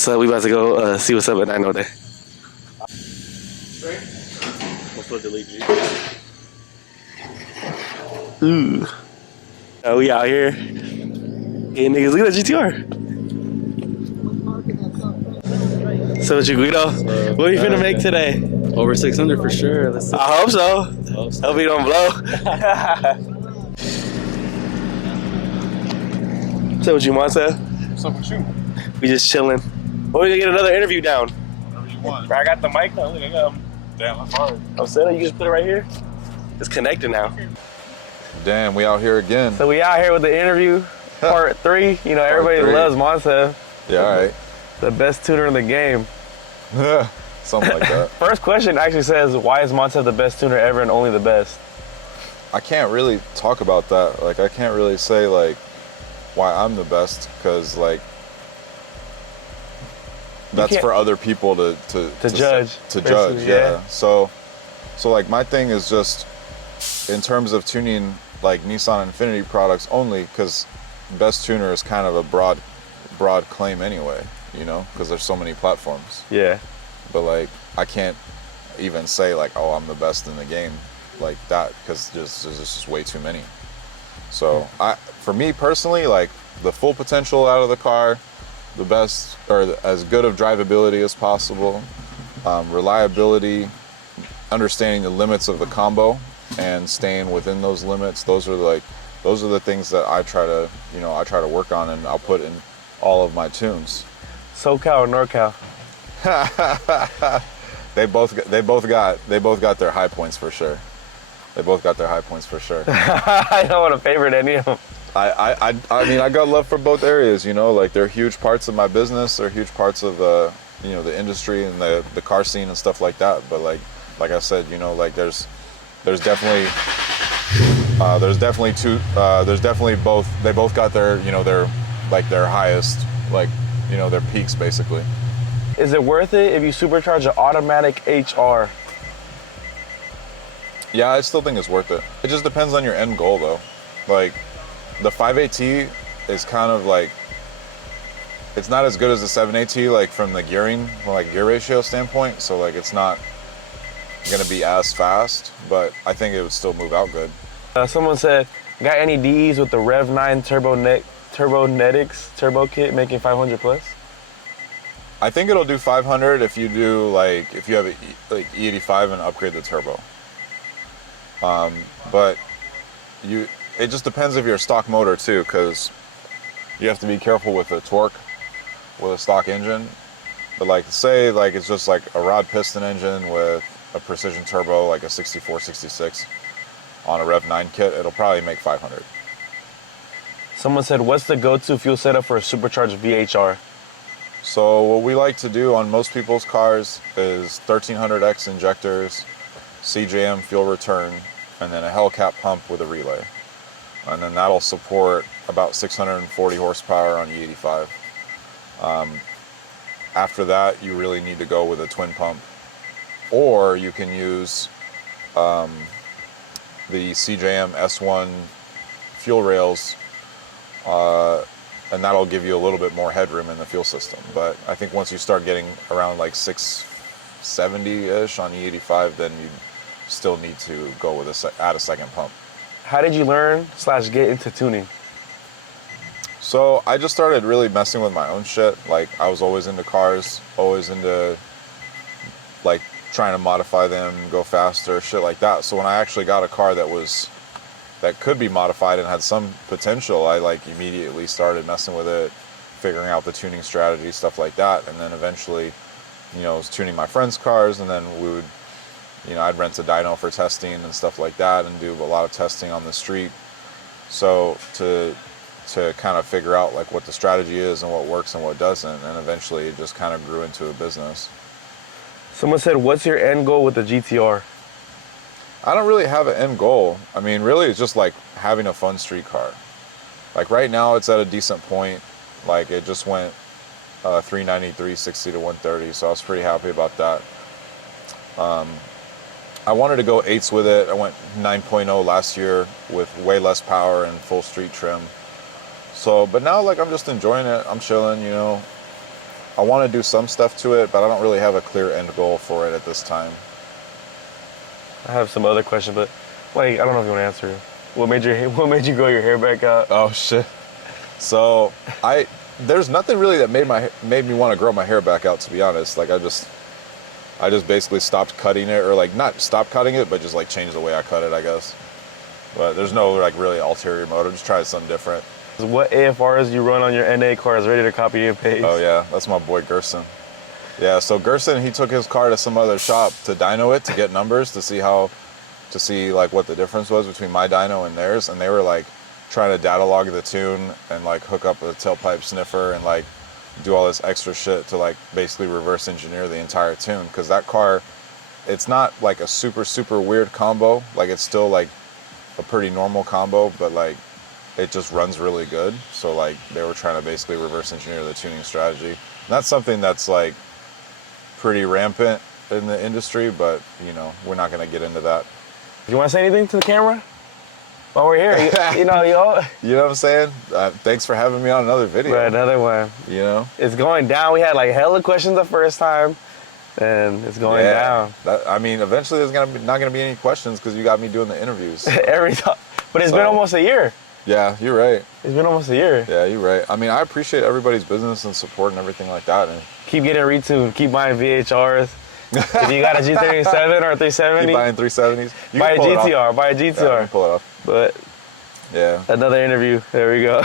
what's up. We about to go see what's up at 9 Day. Ooh. We out here. Hey niggas, look at that GTR. So what you, Guido? What are you finna make today? Over 600 for sure. I hope so. Hope you don't blow. So what you want, sir? What's up with you? We just chilling. Or we gonna get another interview down. Whatever you want. I got the mic now. Look, I got him. Damn, that's hard. I'm saying you just put it right here. It's connected now. Damn, we out here again. So we out here with the interview, part 3. You know, everybody loves Montev. Yeah, all right. The best tuner in the game. Something like that. First question actually says, why is Montev the best tuner ever and only the best? I can't really talk about that. Like, I can't really say, like, why I'm the best, because, like, that's for other people to judge. To judge, yeah. So, like, my thing is just, in terms of tuning, like, Nissan Infiniti products only, because best tuner is kind of a broad claim anyway, you know, because there's so many platforms. Yeah. But, like, I can't even say, like, oh, I'm the best in the game like that, because there's just way too many. So, for me personally, like, the full potential out of the car, the best, or as good of drivability as possible, reliability, understanding the limits of the combo and staying within those limits. Those are the things that I try to work on, and I'll put in all of my tunes. SoCal or NorCal? They both got their high points for sure. They both got their high points for sure. I don't want to favorite any of them. I mean, I got love for both areas, you know, like, they're huge parts of my business, they're huge parts of the, you know, the industry and the car scene and stuff like that. But like I said, you know, like, there's definitely both, they both got their, you know, their highest, like, you know, their peaks basically. Is it worth it if you supercharge an automatic HR? Yeah, I still think it's worth it. It just depends on your end goal though. Like, the 5AT is kind of like, it's not as good as the 7AT, like, from the gearing, like, gear ratio standpoint. So, like, it's not gonna be as fast, but I think it would still move out good. Someone said, got any Ds with the Rev 9 Turbonetics turbo kit making 500 plus? I think it'll do 500 if you do, like, if you have like E85 and upgrade the turbo. But it just depends if you're a stock motor too, because you have to be careful with the torque with a stock engine. But, like, say, like, it's just like a rod piston engine with a precision turbo, like a 64, 66 on a Rev 9 kit, it'll probably make 500. Someone said, what's the go-to fuel setup for a supercharged VHR? So what we like to do on most people's cars is 1300X injectors, CJM fuel return, and then a Hellcat pump with a relay. And then that'll support about 640 horsepower on E85. After that, you really need to go with a twin pump. Or you can use the CJM S1 fuel rails, and that'll give you a little bit more headroom in the fuel system. But I think once you start getting around like 670-ish on E85, then you still need to go with add a second pump. How did you learn / get into tuning? So I just started really messing with my own shit. Like, I was always into cars, always into, like, trying to modify them, go faster, shit like that. So when I actually got a car that could be modified and had some potential, I, like, immediately started messing with it, figuring out the tuning strategy, stuff like that. And then eventually, you know, I was tuning my friends' cars, and then we would, you know, I'd rent a dyno for testing and stuff like that and do a lot of testing on the street. So to kind of figure out, like, what the strategy is and what works and what doesn't. And eventually it just kind of grew into a business. Someone said, what's your end goal with the GTR? I don't really have an end goal. I mean, really, it's just like having a fun street car. Like, right now it's at a decent point. Like, it just went 390, 360 to 130, so I was pretty happy about that. I wanted to go 8s with it. I went 9.0 last year with way less power and full street trim. So, but now, like, I'm just enjoying it. I'm chilling, you know. I want to do some stuff to it, but I don't really have a clear end goal for it at this time. I have some other questions, but like I don't know if you want to answer. What made you grow your hair back out? Oh shit. So there's nothing really that made me want to grow my hair back out, to be honest. Like I just basically stopped cutting it, or like not stopped cutting it, but just like changed the way I cut it, I guess. But there's no like really ulterior motive. Just try something different. What AFRs you run on your NA cars ready to copy and paste? Oh yeah, that's my boy Gerson. Yeah, so Gerson, he took his car to some other shop to dyno it to get numbers to see like what the difference was between my dyno and theirs, and they were like trying to data log the tune and like hook up a tailpipe sniffer and like do all this extra shit to like basically reverse engineer the entire tune, because that car, it's not like a super weird combo. Like it's still like a pretty normal combo, but like it just runs really good. So like they were trying to basically reverse engineer the tuning strategy. And that's something that's like pretty rampant in the industry, but you know, we're not going to get into that. You want to say anything to the camera while we're here? You know what I'm saying? Thanks for having me on another video. Right, another one. You know, it's going down. We had like hella questions the first time, and it's going down. I mean, eventually there's not gonna be any questions because you got me doing the interviews. So. Every time, but it's been almost a year. Yeah, you're right. It's been almost a year. Yeah, you're right. I mean, I appreciate everybody's business and support and everything like that. And keep getting retuned. Keep buying VHRs. If you got a G37 or a 370, keep buying 370s. Buy a GTR. Buy a GTR. Yeah, pull it off. But yeah, another interview. There we go.